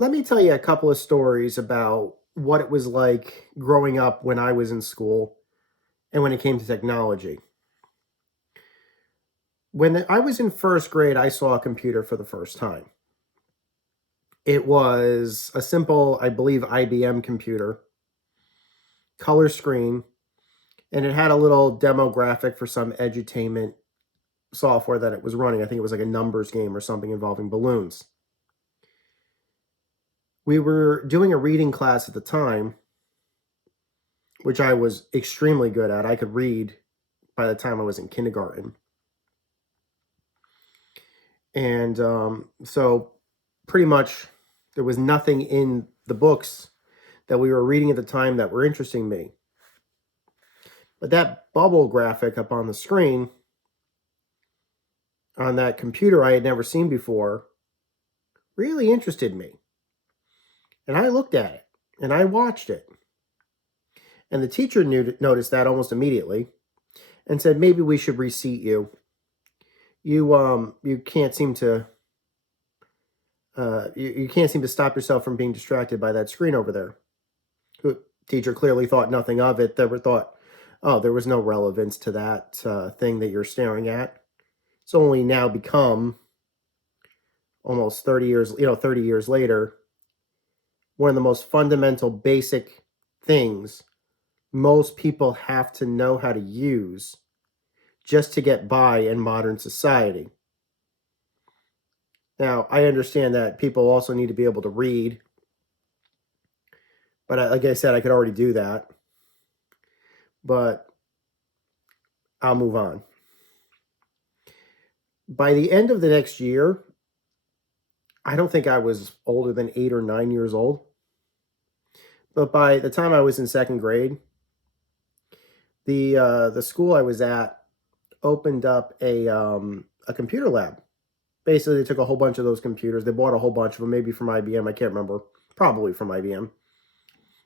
Let me tell you a couple of stories about what it was like growing up when I was in school and when it came to technology. When I was in first grade, I saw a computer for the first time. It was a simple, I believe, IBM computer, color screen, and it had a little demo graphic for some edutainment software that it was running. I think it was like a numbers game or something involving balloons. We were doing a reading class at the time, which I was extremely good at. I could read by the time I was in kindergarten. And so pretty much there was nothing in the books that we were reading at the time that were interesting me. But that bubble graphic up on the screen on that computer I had never seen before really interested me. And I looked at it and I watched it. And the teacher noticed that almost immediately and said, maybe we should reseat you. You can't seem to you can't seem to stop yourself from being distracted by that screen over there. The teacher clearly thought nothing of it. Never thought, oh, there was no relevance to that thing that you're staring at. It's only now become almost 30 years, 30 years later, one of the most fundamental, basic things most people have to know how to use just to get by in modern society. Now, I understand that people also need to be able to read, but like I said, I could already do that. But I'll move on. By the end of the next year, I don't think I was older than 8 or 9 years old. But by the time I was in second grade, the school I was at opened up a computer lab. Basically, they took a whole bunch of those computers. They bought a whole bunch of them, maybe from IBM. I can't remember. Probably from IBM.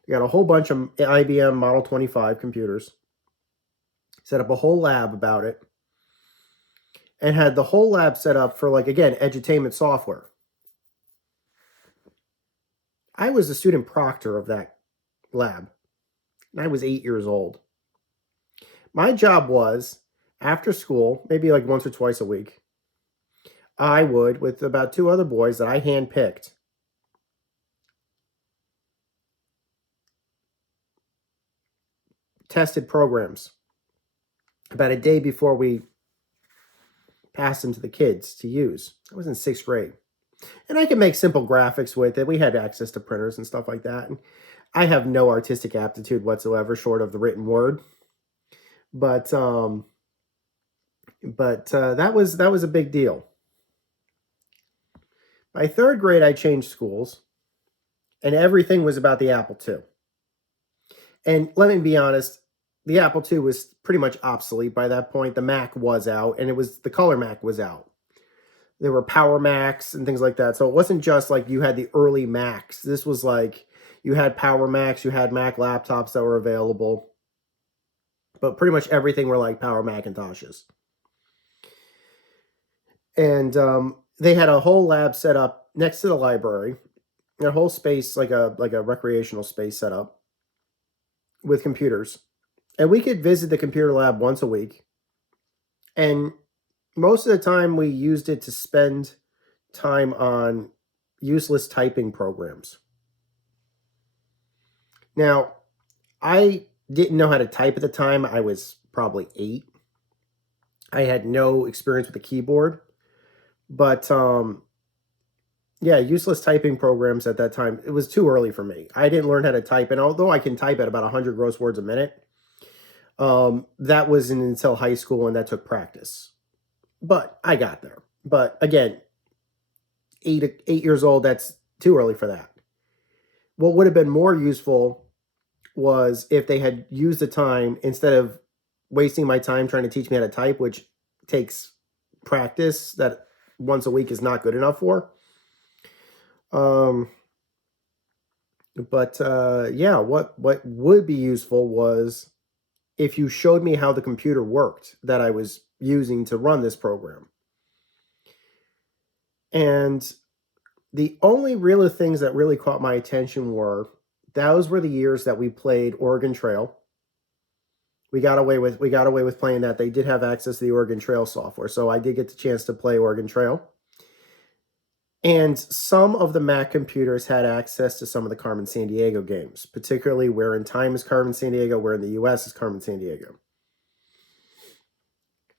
They got a whole bunch of IBM Model 25 computers, set up a whole lab about it, and had the whole lab set up for, like, again, edutainment software. I was the student proctor of that lab, and I was 8 years old. My job was, after school, maybe like once or twice a week, I would, with about 2 other boys that I handpicked, tested programs about a day before we passed them to the kids to use. I was in 6th grade. And I could make simple graphics with it. We had access to printers and stuff like that. And I have no artistic aptitude whatsoever, short of the written word. But that was a big deal. By 3rd grade, I changed schools, and everything was about the Apple II. And let me be honest, the Apple II was pretty much obsolete by that point. The Mac was out, and the color Mac was out. There were Power Macs and things like that. So it wasn't just like you had the early Macs. This was like you had Power Macs, you had Mac laptops that were available. But pretty much everything were like Power Macintoshes. And they had a whole lab set up next to the library, a whole space, like a recreational space set up with computers. And we could visit the computer lab once a week. And most of the time we used it to spend time on useless typing programs. Now, I didn't know how to type at the time. I was probably 8. I had no experience with a keyboard. But yeah, useless typing programs at that time, it was too early for me. I didn't learn how to type. And although I can type at about 100 gross words a minute, that wasn't until high school, and that took practice. But I got there. But again, 8 years old, that's too early for that. What would have been more useful was if they had used the time, instead of wasting my time trying to teach me how to type, which takes practice that once a week is not good enough for. Yeah, what would be useful was if you showed me how the computer worked that I was using to run this program. And The only real things that really caught my attention were those were the years that we played Oregon Trail. We got away with playing that. They did have access to the Oregon Trail software, so I did get the chance to play Oregon Trail. And some of the Mac computers had access to some of the Carmen Sandiego games, particularly Where in Time is Carmen Sandiego, Where in the US is Carmen Sandiego.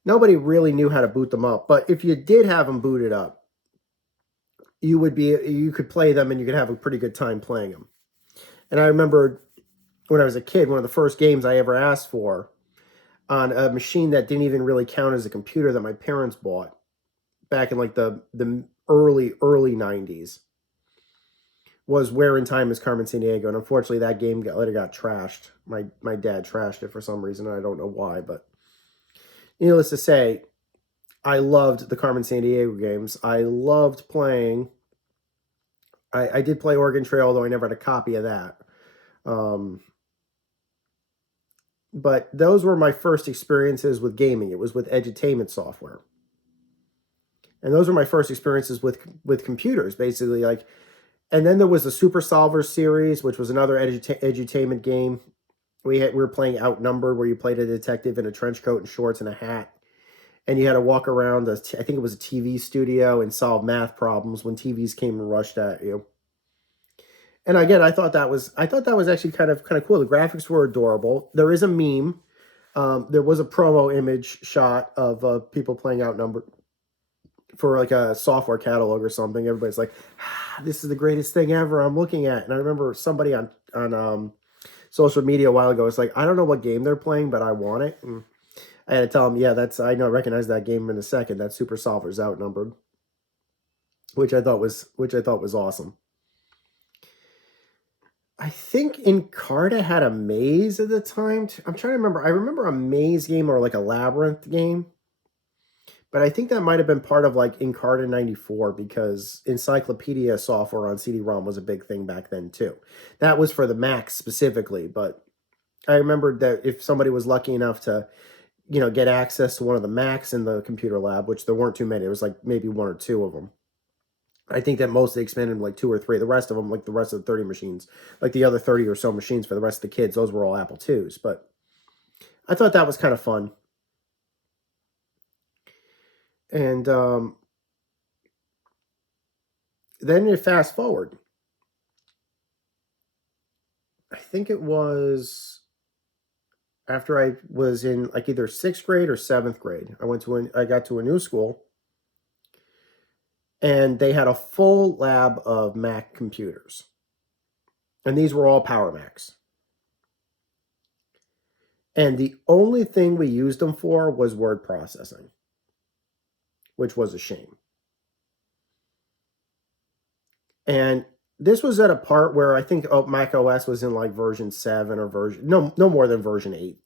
Nobody really knew how to boot them up, but if you did have them booted up, you could play them and you could have a pretty good time playing them. And I remember when I was a kid, one of the first games I ever asked for on a machine that didn't even really count as a computer that my parents bought back in like the early 90s was Where in Time is Carmen Sandiego. And unfortunately that game later got trashed. My dad trashed it for some reason. I don't know why, but needless to say, I loved the Carmen Sandiego games. I loved playing. I did play Oregon Trail, although I never had a copy of that. But those were my first experiences with gaming. It was with edutainment software. And those were my first experiences with computers, basically. Like, and then there was the Super Solver series, which was another edutainment game. We were playing Outnumbered, where you played a detective in a trench coat and shorts and a hat. And you had to walk around, I think it was a TV studio, and solve math problems when TVs came and rushed at you. And again, I thought that was actually kind of cool. The graphics were adorable. There is a meme. There was a promo image shot of people playing Outnumbered for like a software catalog or something. Everybody's like, "This is the greatest thing ever I'm looking at." And I remember somebody on social media a while ago was like, "I don't know what game they're playing, but I want it." And I had to tell them, "Yeah, I recognize that game in a second. That Super Solver's Outnumbered," which I thought was awesome. I think Encarta had a maze at the time. I'm trying to remember. I remember a maze game or like a labyrinth game. But I think that might have been part of like Encarta 94 because encyclopedia software on CD-ROM was a big thing back then too. That was for the Mac specifically, but I remembered that if somebody was lucky enough to, get access to one of the Macs in the computer lab, which there weren't too many, it was like maybe one or two of them. I think that most they expanded like 2 or 3. The rest of them, like the rest of the 30 machines, like the other 30 or so machines for the rest of the kids, those were all Apple IIs. But I thought that was kind of fun. And then you fast forward. I think it was after I was in like either 6th grade or 7th grade. I got to a new school. And they had a full lab of Mac computers. And these were all Power Macs. And the only thing we used them for was word processing, which was a shame. And this was at a part where I think Mac OS was in like version 7 or no more than version 8.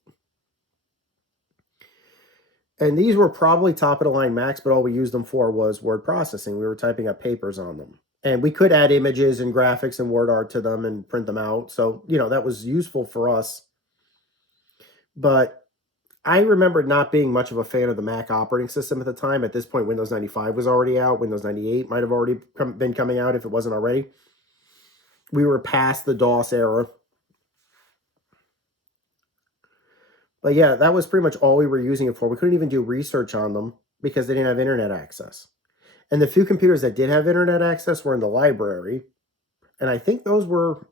And these were probably top of the line Macs, but all we used them for was word processing. We were typing up papers on them. And we could add images and graphics and word art to them and print them out. So, that was useful for us. But I remember not being much of a fan of the Mac operating system at the time. At this point, Windows 95 was already out. Windows 98 might have already been coming out if it wasn't already. We were past the DOS era. But yeah, that was pretty much all we were using it for. We couldn't even do research on them because they didn't have internet access. And the few computers that did have internet access were in the library. And I think those were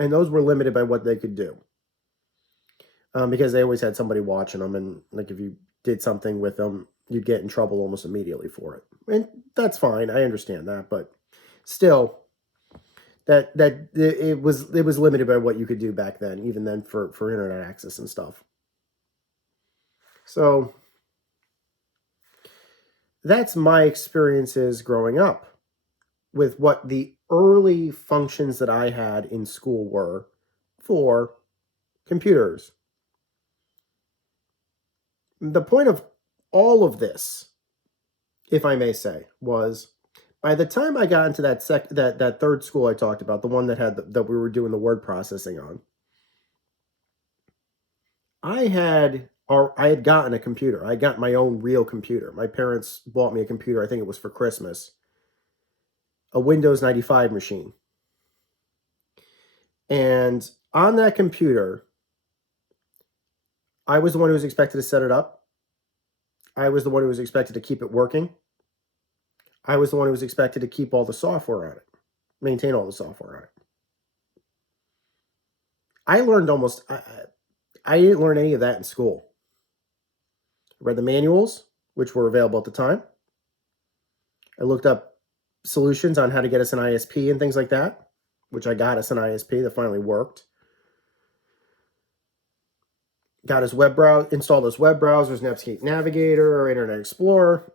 limited by what they could do. Because they always had somebody watching them. And like if you did something with them, you'd get in trouble almost immediately for it. And that's fine. I understand that. But still, that it was limited by what you could do back then, even then for internet access and stuff. So that's my experiences growing up with what the early functions that I had in school were for computers. The point of all of this, if I may say, was by the time I got into that third school I talked about, the one that we were doing the word processing on, I had gotten a computer. I got my own real computer. My parents bought me a computer. I think it was for Christmas. a Windows 95 machine. And on that computer, I was the one who was expected to set it up. I was the one who was expected to keep it working. I was the one who was expected to keep all the software on it, maintain all the software on it. I learned I didn't learn any of that in school. I read the manuals, which were available at the time. I looked up solutions on how to get us an ISP and things like that, which I got us an ISP that finally worked. Got his web browser, installed his web browsers, Netscape Navigator, or Internet Explorer.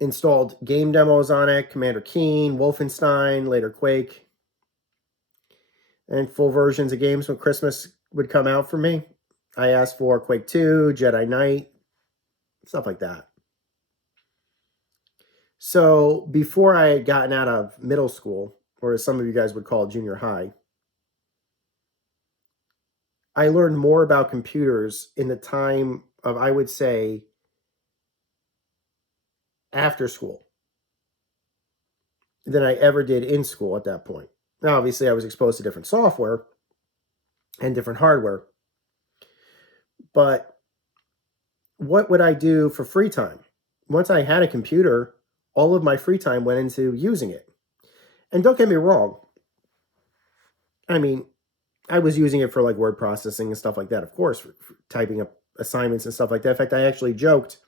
Installed game demos on it, Commander Keen, Wolfenstein, later Quake, and full versions of games when Christmas would come out for me. I asked for Quake 2, Jedi Knight, stuff like that. So before I had gotten out of middle school, or as some of you guys would call it, junior high, I learned more about computers in the time of, I would say, after school than I ever did in school at that point. Now, obviously, I was exposed to different software and different hardware, but what would I do for free time? Once I had a computer, all of my free time went into using it. And don't get me wrong, I mean, I was using it for like word processing and stuff like that, of course, for typing up assignments and stuff like that. In fact, I actually joked,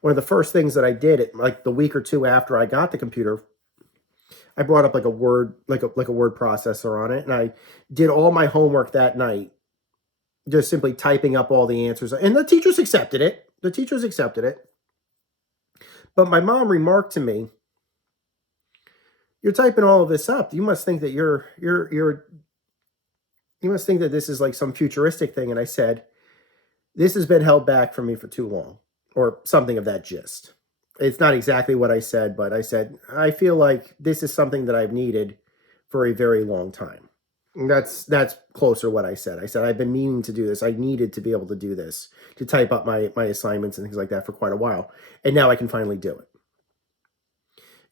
one of the first things that I did, like the week or two after I got the computer, I brought up like a word, like a word processor on it, and I did all my homework that night, just simply typing up all the answers. And the teachers accepted it. The teachers accepted it. But my mom remarked to me, "You're typing all of this up. You must think that you must think that this is like some futuristic thing." And I said, "This has been held back from me for too long," or something of that gist. It's not exactly what I said, but I said, "I feel like this is something that I've needed for a very long time." And that's closer what I said. I said, "I've been meaning to do this. I needed to be able to do this, to type up my assignments and things like that for quite a while. And now I can finally do it."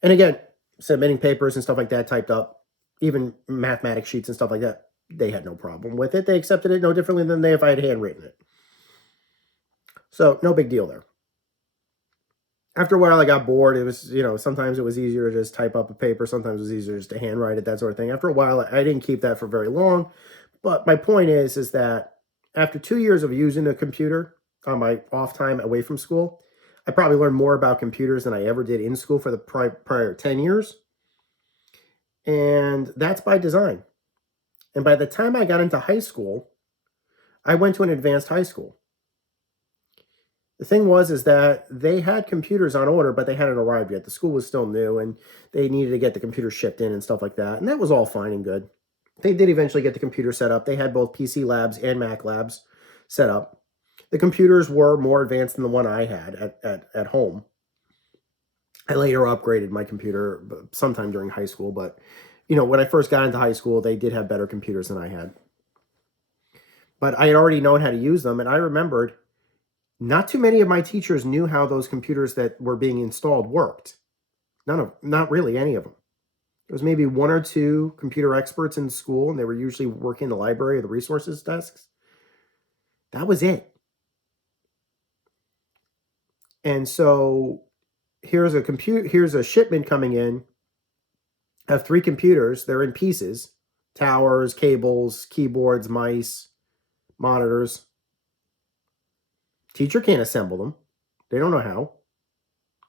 And again, submitting papers and stuff like that typed up, even mathematics sheets and stuff like that, they had no problem with it. They accepted it no differently than if I had handwritten it. So no big deal there. After a while, I got bored. It was, sometimes it was easier to just type up a paper. Sometimes it was easier just to handwrite it, that sort of thing. After a while, I didn't keep that for very long. But my point is that after 2 years of using a computer on my off time away from school, I probably learned more about computers than I ever did in school for the prior 10 years. And that's by design. And by the time I got into high school, I went to an advanced high school. The thing is that they had computers on order, but they hadn't arrived yet. The school was still new, and they needed to get the computer shipped in and stuff like that. And that was all fine and good. They did eventually get the computer set up. They had both PC labs and Mac labs set up. The computers were more advanced than the one I had at home. I later upgraded my computer sometime during high school, but when I first got into high school, they did have better computers than I had. But I had already known how to use them, and I remembered not too many of my teachers knew how those computers that were being installed worked. Not really any of them. There was maybe one or two computer experts in school, and they were usually working in the library or the resources desks. That was it. And so here's a shipment coming in of 3 computers. They're in pieces: towers, cables, keyboards, mice, monitors. Teacher can't assemble them. They don't know how.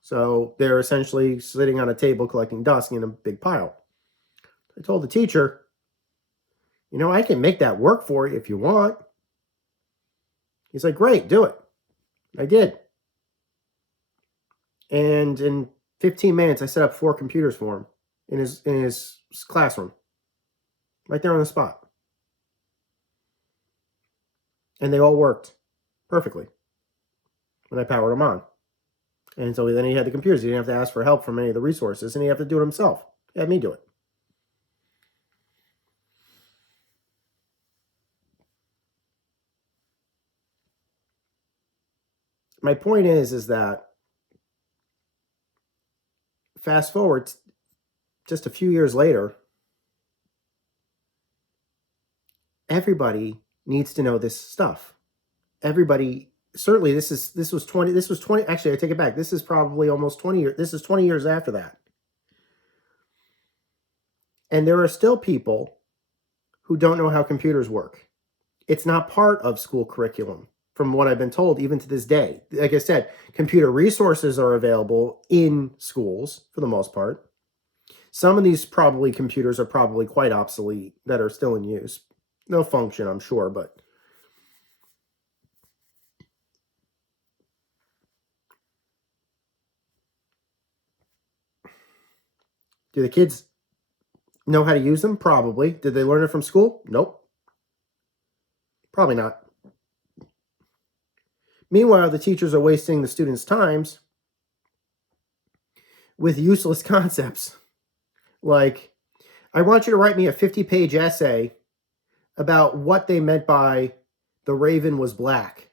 So they're essentially sitting on a table collecting dust in a big pile. I told the teacher, "I can make that work for you if you want." He's like, "Great, do it." I did. And in 15 minutes, I set up 4 computers for him in his classroom, right there on the spot. And they all worked perfectly when I powered them on. And so then he had the computers. He didn't have to ask for help from any of the resources, and he had to do it himself. He had me do it. My point is that fast forward just a few years later, everybody needs to know this stuff. Everybody, certainly this was 20, actually I take it back. This is probably almost 20 years. This is 20 years after that. And there are still people who don't know how computers work. It's not part of school curriculum, from what I've been told, even to this day. Like I said, computer resources are available in schools for the most part. Some of these computers are probably quite obsolete that are still in use. They'll function, I'm sure, but do the kids know how to use them? Probably. Did they learn it from school? Nope. Probably not. Meanwhile, the teachers are wasting the students' times with useless concepts. Like, I want you to write me a 50-page essay about what they meant by the raven was black.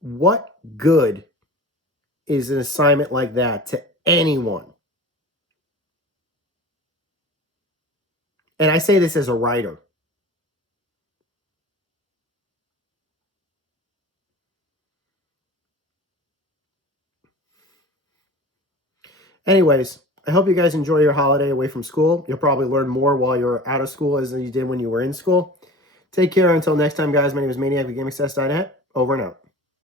What good is an assignment like that to anyone? And I say this as a writer. Anyways, I hope you guys enjoy your holiday away from school. You'll probably learn more while you're out of school as you did when you were in school. Take care until next time, guys. My name is Maniac with GameSuccess.net. Over and out.